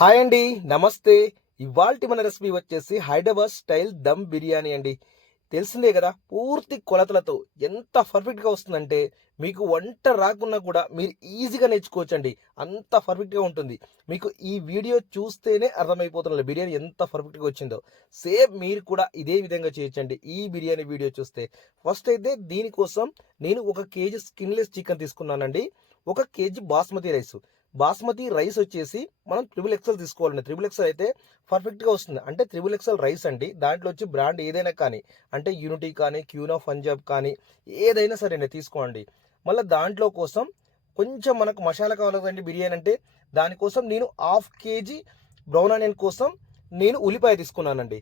Hi అండి నమస్తే. ఇవాల్టి మన రెసిపీ వచ్చేసి హైదరాబాద్ స్టైల్ దమ్ బిర్యానీ అండి. తెలిసిందే కదా పూర్తి కొలతలతో ఎంత పర్ఫెక్ట్గా వస్తుందంటే మీకు వంట రాకున్నా కూడా మీరు ఈజీగా నేర్చుకోవచ్చండి. అంత పర్ఫెక్ట్గా ఉంటుంది. మీకు ఈ వీడియో చూస్తేనే అర్థమైపోతున్నారు బిర్యానీ ఎంత పర్ఫెక్ట్గా వచ్చిందో. సేమ్ మీరు కూడా ఇదే విధంగా చేయొచ్చండి ఈ బిర్యానీ వీడియో చూస్తే. ఫస్ట్ అయితే దీనికోసం నేను ఒక కేజీ స్కిన్లెస్ చికెన్ తీసుకున్నానండి. ఒక KG basmati rice. Basmati rice వచ్చేసి మనం త్రిబుల్ ఎక్సెల్ తీసుకోవాలండి. త్రిబుల్ ఎక్సెల్ అయితే పర్ఫెక్ట్గా వస్తుంది. అంటే త్రిబుల్ ఎక్సెల్ రైస్ అండి. దాంట్లో వచ్చి బ్రాండ్ ఏదైనా కానీ అంటే యూనిటీ కానీ క్యూనో పంజాబ్ కానీ ఏదైనా సరే అండి తీసుకోండి. మళ్ళీ దాంట్లో కోసం కొంచెం మనకు మసాలా కావాలండి బిర్యానీ అంటే. దానికోసం నేను హాఫ్ కేజీ బ్రౌన్ ఆనియన్ కోసం నేను ఉల్లిపాయ తీసుకున్నానండి.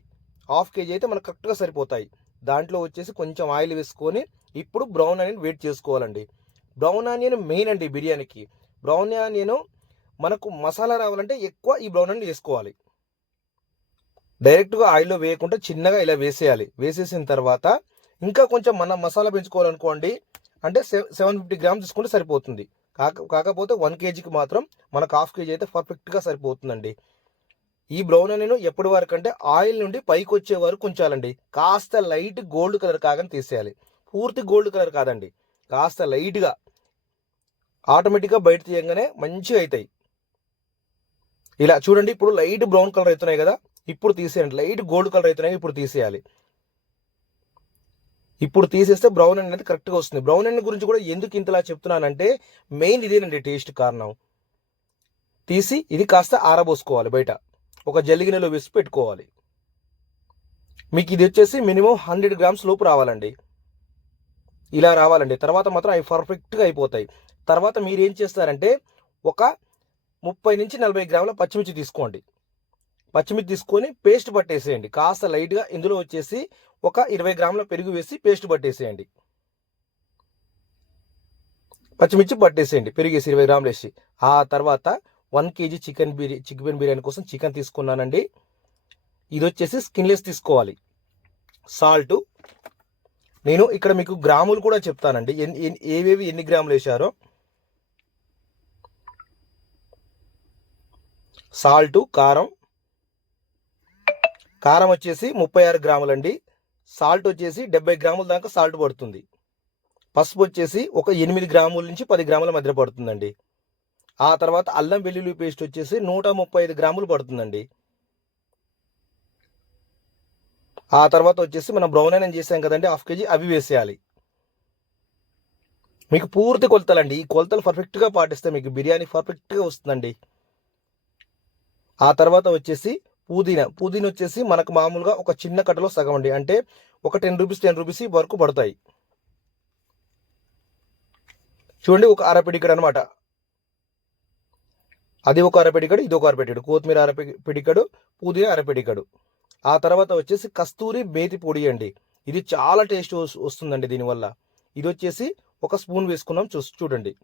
హాఫ్ కేజీ అయితే మనకు కరెక్ట్గా సరిపోతాయి. దాంట్లో వచ్చేసి కొంచెం ఆయిల్ వేసుకొని ఇప్పుడు బ్రౌన్ ఆనియన్ వెయిట్ చేసుకోవాలండి. బ్రౌన్ ఆనియన్ మెయిన్ అండి బిర్యానీకి. బ్రౌన్ ఆనియన్ మనకు మసాలా రావాలంటే ఎక్కువ ఈ బ్రౌన్ ఆనియన్ వేసుకోవాలి. డైరెక్ట్గా ఆయిల్లో వేయకుండా చిన్నగా ఇలా వేసేయాలి. వేసేసిన తర్వాత ఇంకా కొంచెం మనం మసాలా పెంచుకోవాలనుకోండి అంటే సెవెన్ ఫిఫ్టీ గ్రామ్స్ తీసుకుంటే సరిపోతుంది. కాక కాకపోతే వన్ కేజీకి మాత్రం మనకు హాఫ్ కేజీ అయితే పర్ఫెక్ట్గా సరిపోతుందండి. ఈ బ్రౌన్ ఆనియన్ ఎప్పటి వరకు అంటే ఆయిల్ నుండి పైకి వచ్చే వరకు ఉంచాలండి. కాస్త లైట్ గోల్డ్ కలర్ కాగానే తీసేయాలి. పూర్తి గోల్డ్ కలర్ కాదండి. కాస్త లైట్గా ఆటోమేటిక్గా బయట తీయంగానే మంచిగా అవుతాయి ఇలా చూడండి ఇప్పుడు లైట్ బ్రౌన్ కలర్ అవుతున్నాయి కదా ఇప్పుడు తీసేయండి. లైట్ గోల్డ్ కలర్ అవుతున్నాయి ఇప్పుడు తీసేయాలి. ఇప్పుడు తీసేస్తే బ్రౌన్ అనేది కరెక్ట్గా వస్తుంది. బ్రౌన్ అండ్ గురించి కూడా ఎందుకు ఇంతలా చెప్తున్నానంటే మెయిన్ ఇదేనండి టేస్ట్ కారణం. తీసి ఇది కాస్త ఆరబోసుకోవాలి బయట. ఒక జల్లిగినలో వేసి పెట్టుకోవాలి. మీకు ఇది వచ్చేసి మినిమం హండ్రెడ్ గ్రామ్స్ లోపు రావాలండి. ఇలా రావాలండి. తర్వాత మాత్రం అవి పర్ఫెక్ట్గా అయిపోతాయి. తర్వాత మీరు ఏం చేస్తారంటే ఒక ముప్పై నుంచి నలభై గ్రాముల పచ్చిమిర్చి తీసుకోండి. పచ్చిమిర్చి తీసుకొని పేస్ట్ పట్టేసేయండి. కాస్త లైట్గా ఇందులో వచ్చేసి ఒక ఇరవై గ్రాముల పెరుగు వేసి పేస్ట్ పట్టేసేయండి. పచ్చిమిర్చి పట్టేసేయండి. పెరుగు వేసి ఇరవై గ్రాములు వేసి. ఆ తర్వాత వన్ కేజీ చికెన్ బిర్యా చికెన్ బిర్యానీ కోసం చికెన్ తీసుకున్నానండి. ఇది వచ్చేసి స్కిన్లెస్ తీసుకోవాలి. సాల్ట్. నేను ఇక్కడ మీకు గ్రాములు కూడా చెప్తానండి. ఏవేవి ఎన్ని గ్రాములు వేశారో. సాల్ట్ కారం. కారం వచ్చేసి ముప్పై ఆరు గ్రాములండి. సాల్ట్ వచ్చేసి డెబ్బై గ్రాముల దాకా సాల్ట్ పడుతుంది. పసుపు వచ్చేసి ఒక ఎనిమిది గ్రాముల నుంచి పది గ్రాముల మధ్య పడుతుందండి. ఆ తర్వాత అల్లం వెల్లుల్లి పేస్ట్ వచ్చేసి నూట ముప్పై ఐదు గ్రాములు పడుతుందండి. ఆ తర్వాత వచ్చేసి మనం బ్రౌన్ అయిన చేసాం కదండి హాఫ్ కేజీ అవి వేసేయాలి. మీకు పూర్తి కొలతలండి. ఈ కొలతలు పర్ఫెక్ట్గా పాటిస్తే మీకు బిర్యానీ పర్ఫెక్ట్గా వస్తుందండి. ఆ తర్వాత వచ్చేసి పుదీనా. పుదీనా వచ్చేసి మనకు మామూలుగా ఒక చిన్న కట్టలో సగం అండి. అంటే ఒక టెన్ రూపీస్ టెన్ రూపీస్ వరకు పడతాయి. చూడండి ఒక అరపిడికడు అనమాట అది ఒక అరపిడికడు ఇది ఒక అరపిడికడు. కొత్తిమీర అరపిడికడు పుదీనా అరపిడికడు. ఆ తర్వాత వచ్చేసి కస్తూరి మేతి పొడి అండి. ఇది చాలా టేస్ట్ వస్తుందండి దీనివల్ల. ఇది వచ్చేసి ఒక స్పూన్ వేసుకున్నాం చూ చూడండి.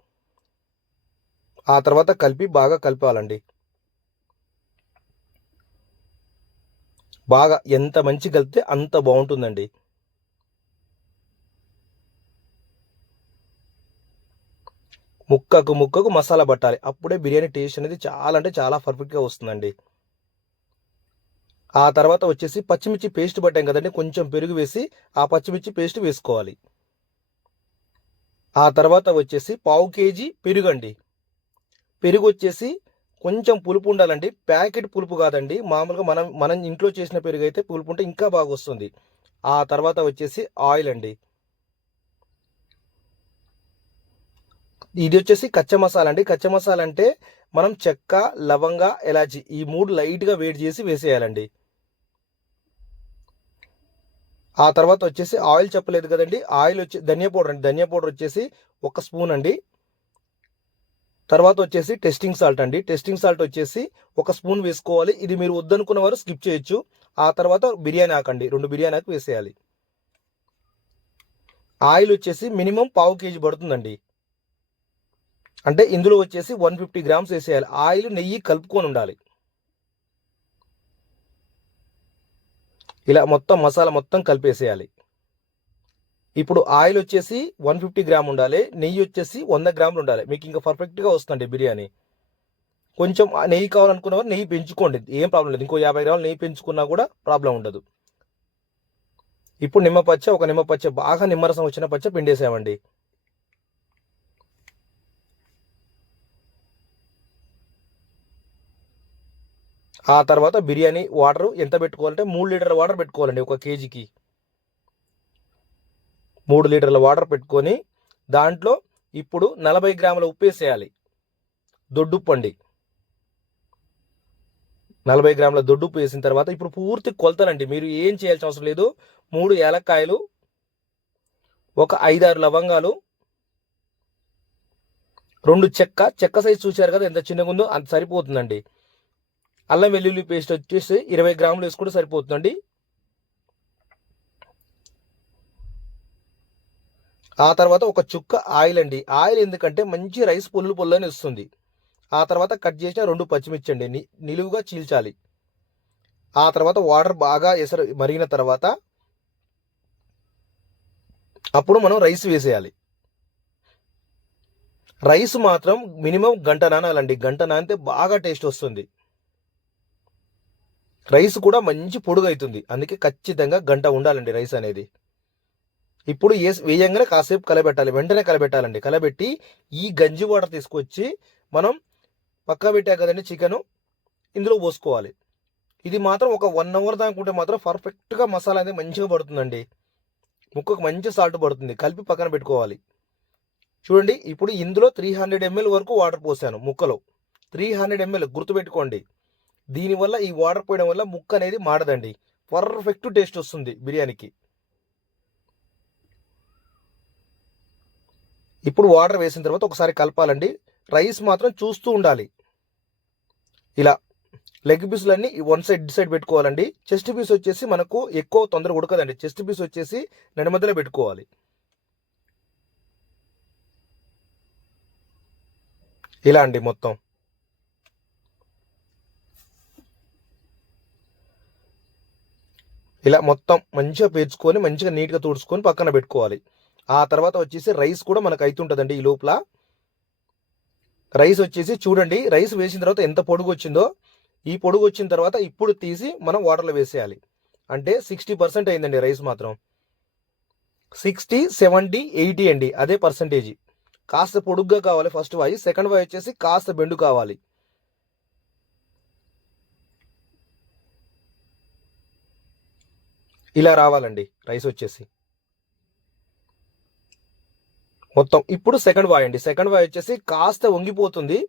ఆ తర్వాత కలిపి బాగా కలపాలండి. బాగా ఎంత మంచి కలిపితే అంత బాగుంటుందండి. ముక్కకు ముక్కకు మసాలా పట్టాలి. అప్పుడే బిర్యానీ టేస్ట్ అనేది చాలా అంటే చాలా పర్ఫెక్ట్గా వస్తుందండి. ఆ తర్వాత వచ్చేసి పచ్చిమిర్చి పేస్ట్ పట్టాం కదండి కొంచెం పెరుగు వేసి ఆ పచ్చిమిర్చి పేస్ట్ వేసుకోవాలి. ఆ తర్వాత వచ్చేసి పావు కేజీ పెరుగు అండి పెరుగు వచ్చేసి కొంచెం పులుపు ఉండాలండి. ప్యాకెట్ పులుపు కాదండి. మామూలుగా మనం మనం ఇంట్లో చేసిన పెరుగు అయితే పులుపు ఉంటే ఇంకా బాగా వస్తుంది. ఆ తర్వాత వచ్చేసి ఆయిల్ అండి. ఇది వచ్చేసి కచ్చ మసాలా అండి. కచ్చ మసాలా అంటే మనం చెక్క లవంగ ఎలాచి ఈ మూడు లైట్గా వేడి చేసి వేసేయాలండి. ఆ తర్వాత వచ్చేసి ఆయిల్ చెప్పలేదు కదండి. ఆయిల్ వచ్చి ధనియా పౌడర్ అండి. ధనియా పౌడర్ వచ్చేసి ఒక స్పూన్ అండి. తర్వాత వచ్చేసి టెస్టింగ్ సాల్ట్ అండి. టెస్టింగ్ సాల్ట్ వచ్చేసి ఒక స్పూన్ వేసుకోవాలి. ఇది మీరు వద్దనుకున్న వారు స్కిప్ చేయొచ్చు. ఆ తర్వాత బిర్యానీ ఆకండి. రెండు బిర్యానీ ఆకు వేసేయాలి. ఆయిల్ వచ్చేసి మినిమం పావు కేజీ పడుతుందండి. అంటే ఇందులో వచ్చేసి వన్ ఫిఫ్టీ గ్రామ్స్ వేసేయాలి. ఆయిల్ నెయ్యి కలుపుకొని ఉండాలి. ఇలా మొత్తం మసాలా మొత్తం కలిపేసేయాలి. ఇప్పుడు ఆయిల్ వచ్చేసి వన్ ఫిఫ్టీ గ్రామ్ ఉండాలి నెయ్యి వచ్చేసి వంద గ్రాములు ఉండాలి. మీకు ఇంకా పర్ఫెక్ట్గా వస్తుందండి బిర్యానీ. కొంచెం ఆ నెయ్యి కావాలనుకున్న నెయ్యి పెంచుకోండి ఏం ప్రాబ్లం లేదు. ఇంకో యాభై గ్రాములు నెయ్యి పెంచుకున్నా కూడా ప్రాబ్లం ఉండదు. ఇప్పుడు నిమ్మపచ్చ ఒక నిమ్మపచ్చ బాగా నిమ్మరసం వచ్చిన పచ్చ పిండేసామండి. ఆ తర్వాత బిర్యానీ వాటర్ ఎంత పెట్టుకోవాలంటే మూడు లీటర్ వాటర్ పెట్టుకోవాలండి ఒక కేజీకి. మూడు లీటర్ల వాటర్ పెట్టుకొని దాంట్లో ఇప్పుడు నలభై గ్రాముల ఉప్పు వేసేయాలి. దొడ్డుప్పు అండి. నలభై గ్రాముల దొడ్డుప్పు వేసిన తర్వాత ఇప్పుడు పూర్తి కొలతలండి. మీరు ఏం చేయాల్సిన అవసరం లేదు. మూడు ఏలక్కాయలు ఒక ఐదారు లవంగాలు రెండు చెక్క. చెక్క సైజు చూశారు కదా ఎంత చిన్నగా ఉందో అంత సరిపోతుందండి. అల్లం వెల్లుల్లి పేస్ట్ వచ్చేసి ఇరవై గ్రాములు వేసుకుంటే సరిపోతుందండి. ఆ తర్వాత ఒక చుక్క ఆయిల్ అండి. ఆయిల్ ఎందుకంటే మంచి రైస్ పొల్లు పొల్లని వస్తుంది. ఆ తర్వాత కట్ చేసిన రెండు పచ్చిమిర్చి అండి. నిలువుగా చీల్చాలి. ఆ తర్వాత వాటర్ బాగా ఎసరు మరిగిన తర్వాత అప్పుడు మనం రైస్ వేసేయాలి. రైస్ మాత్రం మినిమం గంట నానాలండి. గంట నానితే బాగా టేస్ట్ వస్తుంది. రైస్ కూడా మంచి పొడుగు అవుతుంది అందుకే ఖచ్చితంగా గంట ఉండాలండి రైస్ అనేది. ఇప్పుడు ఏ వేయంగానే కాసేపు కలబెట్టాలి వెంటనే కలబెట్టాలండి. కలబెట్టి ఈ గంజి వాటర్ తీసుకొచ్చి మనం పక్క పెట్టా కదండి చికెను ఇందులో పోసుకోవాలి. ఇది మాత్రం ఒక వన్ అవర్ దాకుంటే మాత్రం పర్ఫెక్ట్గా మసాలా అనేది మంచిగా పడుతుందండి. ముక్కకు మంచి సాల్ట్ పడుతుంది. కలిపి పక్కన పెట్టుకోవాలి. చూడండి ఇప్పుడు ఇందులో త్రీ హండ్రెడ్ ఎంఎల్ వరకు వాటర్ పోసాను ముక్కలో. త్రీ హండ్రెడ్ ఎంఎల్ గుర్తుపెట్టుకోండి. దీనివల్ల ఈ వాటర్ పోయడం వల్ల ముక్క అనేది మాడదండి. పర్ఫెక్ట్ టేస్ట్ వస్తుంది బిర్యానీకి. ఇప్పుడు వాటర్ వేసిన తర్వాత ఒకసారి కలపాలండి. రైస్ మాత్రం చూస్తూ ఉండాలి. ఇలా లెగ్ పీసులన్నీ వన్ సైడ్ సైడ్ పెట్టుకోవాలండి. చెస్ట్ పీస్ వచ్చేసి మనకు ఎక్కువ తొందరగా ఉడకదండి. చెస్ట్ పీస్ వచ్చేసి నడిమధ్యలో పెట్టుకోవాలి. ఇలా అండి మొత్తం. ఇలా మొత్తం మంచిగా పేర్చుకొని మంచిగా నీట్గా తుడుచుకొని పక్కన పెట్టుకోవాలి. ఆ తర్వాత వచ్చేసి రైస్ కూడా మనకు అవుతుంటుందండి ఈ లోపల. రైస్ వచ్చేసి చూడండి రైస్ వేసిన తర్వాత ఎంత పొడుగు వచ్చిందో ఈ పొడుగు వచ్చిన తర్వాత ఇప్పుడు తీసి మనం వాటర్లో వేసేయాలి. అంటే సిక్స్టీ పర్సెంట్ అయిందండి రైస్ మాత్రం. సిక్స్టీ సెవెంటీ ఎయిటీ అండి అదే పర్సంటేజ్. కాస్త పొడుగ్గా కావాలి ఫస్ట్ వాయి సెకండ్ వాయి వచ్చేసి కాస్త బెండు కావాలి. ఇలా రావాలండి రైస్ వచ్చేసి. మొత్తం. ఇప్పుడు సెకండ్ వాయ్ అండి. సెకండ్ వాయ్ వచ్చేసి కాస్త వంగిపోతుంది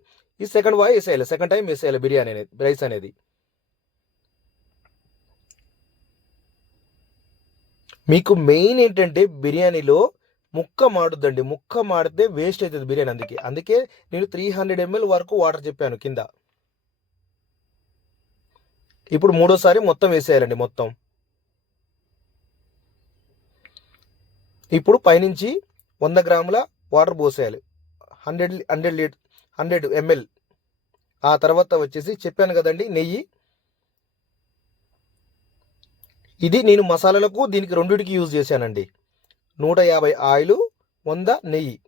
ఈ సెకండ్ వాయ్ వేసేయాలి. సెకండ్ టైం వేసేయాలి బిర్యానీ అనేది రైస్ అనేది. మీకు మెయిన్ ఏంటంటే బిర్యానీలో ముక్క మాడుద్దండి. ముక్క మాడితే వేస్ట్ అవుతుంది బిర్యానీ అందుకే. అందుకే నేను త్రీ హండ్రెడ్ ఎంఎల్ వరకు వాటర్ చెప్పాను కింద. ఇప్పుడు మూడోసారి మొత్తం వేసేయాలండి మొత్తం. ఇప్పుడు పైనుంచి వంద గ్రాముల water పోసేయాలి. Hundred hundred litre hundred ML. ఆ తర్వాత వచ్చేసి చెప్పాను కదండి నెయ్యి. ఇది నేను మసాలాలకు దీనికి రెండింటికి యూజ్ చేశానండి. నూట యాభై ఆయిలు వంద నెయ్యి.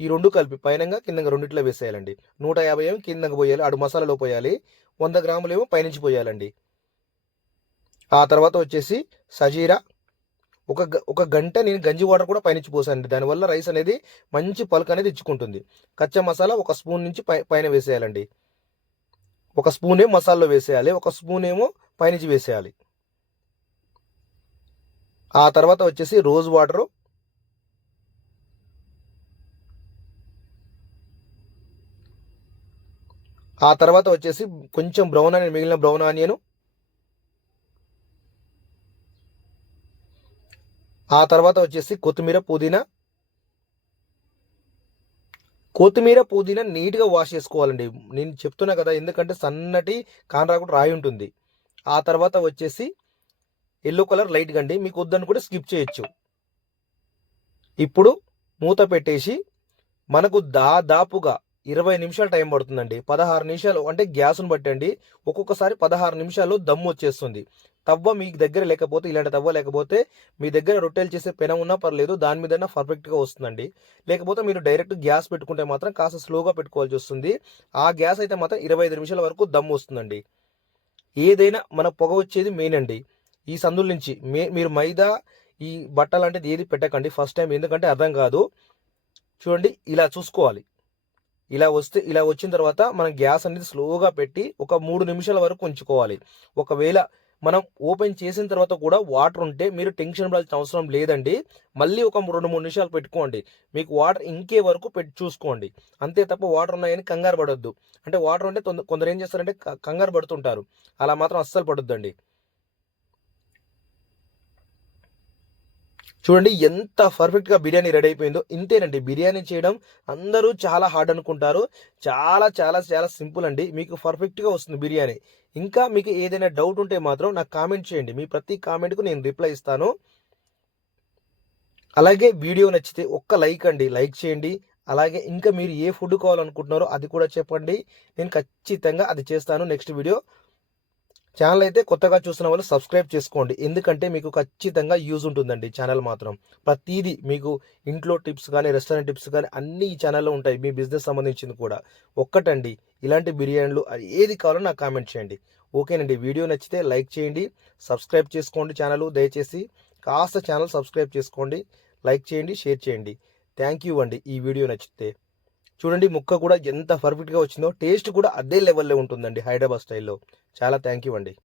ఈ రెండు కలిపి పైనంగా కింద రెండిట్లో వేసేయాలండి. నూట యాభై ఏమో కిందకి పోయాలి అడు మసాలాలో పోయాలి. వంద గ్రాములు ఏమో పైనుంచి పోయాలండి. ఆ తర్వాత వచ్చేసి సజీరా ఒక గ- ఒక గంట నేను గంజి వాటర్ కూడా పైనుంచి పోసానండి. దానివల్ల రైస్ అనేది మంచి పలుకు అనేది ఇచ్చుకుంటుంది. కచ్చా మసాలా ఒక స్పూన్ నుంచి పై పైన వేసేయాలండి. ఒక స్పూన్ ఏమో మసాలాలో వేసేయాలి ఒక స్పూన్ ఏమో పైనుంచి వేసేయాలి. ఆ తర్వాత వచ్చేసి రోజ్ వాటరు. ఆ తర్వాత వచ్చేసి కొంచెం బ్రౌన్ ఆనియన్ మిగిలిన బ్రౌన్ ఆనియను ఆ తర్వాత వచ్చేసి కొత్తిమీర పుదీనా. కొత్తిమీర పుదీనా నీట్గా వాష్ చేసుకోవాలండి. నేను చెప్తున్నా కదా ఎందుకంటే సన్నటి కానరాకుండా రాయి ఉంటుంది. ఆ తర్వాత వచ్చేసి ఎల్లో కలర్ లైట్గా అండి. మీకు వద్దని కూడా స్కిప్ చేయొచ్చు. ఇప్పుడు మూత పెట్టేసి మనకు దాదాపుగా ఇరవై నిమిషాలు టైం పడుతుందండి. పదహారు నిమిషాలు అంటే గ్యాస్ను బట్టండి. ఒక్కొక్కసారి పదహారు నిమిషాలు దమ్ము వచ్చేస్తుంది. తవ్వ మీ దగ్గర లేకపోతే ఇలాంటి తవ్వ లేకపోతే మీ దగ్గర రొట్టెలు చేసే పెనం ఉన్నా పర్లేదు దాని మీద పర్ఫెక్ట్గా వస్తుందండి. లేకపోతే మీరు డైరెక్ట్ గ్యాస్ పెట్టుకుంటే మాత్రం కాస్త స్లోగా పెట్టుకోవాల్సి వస్తుంది. ఆ గ్యాస్ అయితే మాత్రం ఇరవై ఐదు నిమిషాల వరకు దమ్ వస్తుందండి. ఏదైనా మన పొగ వచ్చేది మెయిన్ అండి. ఈ సందుల నుంచి మే మీరు మైదా ఈ బట్ట లాంటిది ఏది పెట్టకండి ఫస్ట్ టైం ఎందుకంటే అర్థం కాదు. చూడండి ఇలా చూసుకోవాలి. ఇలా వస్తే ఇలా వచ్చిన తర్వాత మనం గ్యాస్ అనేది స్లోగా పెట్టి ఒక మూడు నిమిషాల వరకు ఉంచుకోవాలి. ఒకవేళ మనం ఓపెన్ చేసిన తర్వాత కూడా వాటర్ ఉంటే మీరు టెన్షన్ పడాల్సిన అవసరం లేదండి. మళ్ళీ ఒక రెండు మూడు నిమిషాలు పెట్టుకోండి. మీకు వాటర్ ఇంకే వరకు పెట్టి చూసుకోండి. అంతే తప్ప వాటర్ ఉన్నాయని కంగారు పడొద్దు. అంటే వాటర్ ఉంటే కొందరు ఏం చేస్తారంటే కంగారు పడుతుంటారు. అలా మాత్రం అస్సలు పడొద్దండి. చూడండి ఎంత పర్ఫెక్ట్గా బిర్యానీ రెడీ అయిపోయిందో. ఇంతేనండి బిర్యానీ చేయడం అందరూ చాలా హార్డ్ అనుకుంటారు. చాలా చాలా చాలా సింపుల్ అండి. మీకు పర్ఫెక్ట్గా వస్తుంది బిర్యానీ. ఇంకా మీకు ఏదైనా డౌట్ ఉంటే మాత్రం నాకు కామెంట్ చేయండి. మీ ప్రతి కామెంట్కు నేను రిప్లై ఇస్తాను. అలాగే వీడియో నచ్చితే ఒక్క లైక్ అండి. లైక్ చేయండి. అలాగే ఇంకా మీరు ఏ ఫుడ్ కావాలనుకుంటున్నారో అది కూడా చెప్పండి. నేను ఖచ్చితంగా అది చేస్తాను. నెక్స్ట్ వీడియో ఛానల్ అయితే కొత్తగా చూసిన వాళ్ళు సబ్స్క్రైబ్ చేసుకోండి. ఎందుకంటే మీకు ఖచ్చితంగా యూజ్ ఉంటుందండి ఛానల్ మాత్రం. ప్రతిదీ మీకు ఇంట్లో టిప్స్ కానీ రెస్టారెంట్ టిప్స్ కానీ అన్ని ఈ ఛానల్లో ఉంటాయి. మీ బిజినెస్ సంబంధించింది కూడా. ఒక్కటండి. ఇలాంటి బిర్యానీలు ఏది కావాలో నాకు కామెంట్ చేయండి. ఓకేనండి. వీడియో నచ్చితే లైక్ చేయండి. సబ్స్క్రైబ్ చేసుకోండి ఛానల్. దయచేసి కాస్త ఛానల్ సబ్స్క్రైబ్ చేసుకోండి. లైక్ చేయండి. షేర్ చేయండి. థ్యాంక్ యూ అండి. ఈ వీడియో నచ్చితే. చూడండి ముక్క కూడా ఎంత పర్ఫెక్ట్గా వచ్చిందో టేస్ట్ కూడా అదే లెవెల్లో ఉంటుందండి హైదరాబాద్ స్టైల్లో చాలా థ్యాంక్ యూ అండి.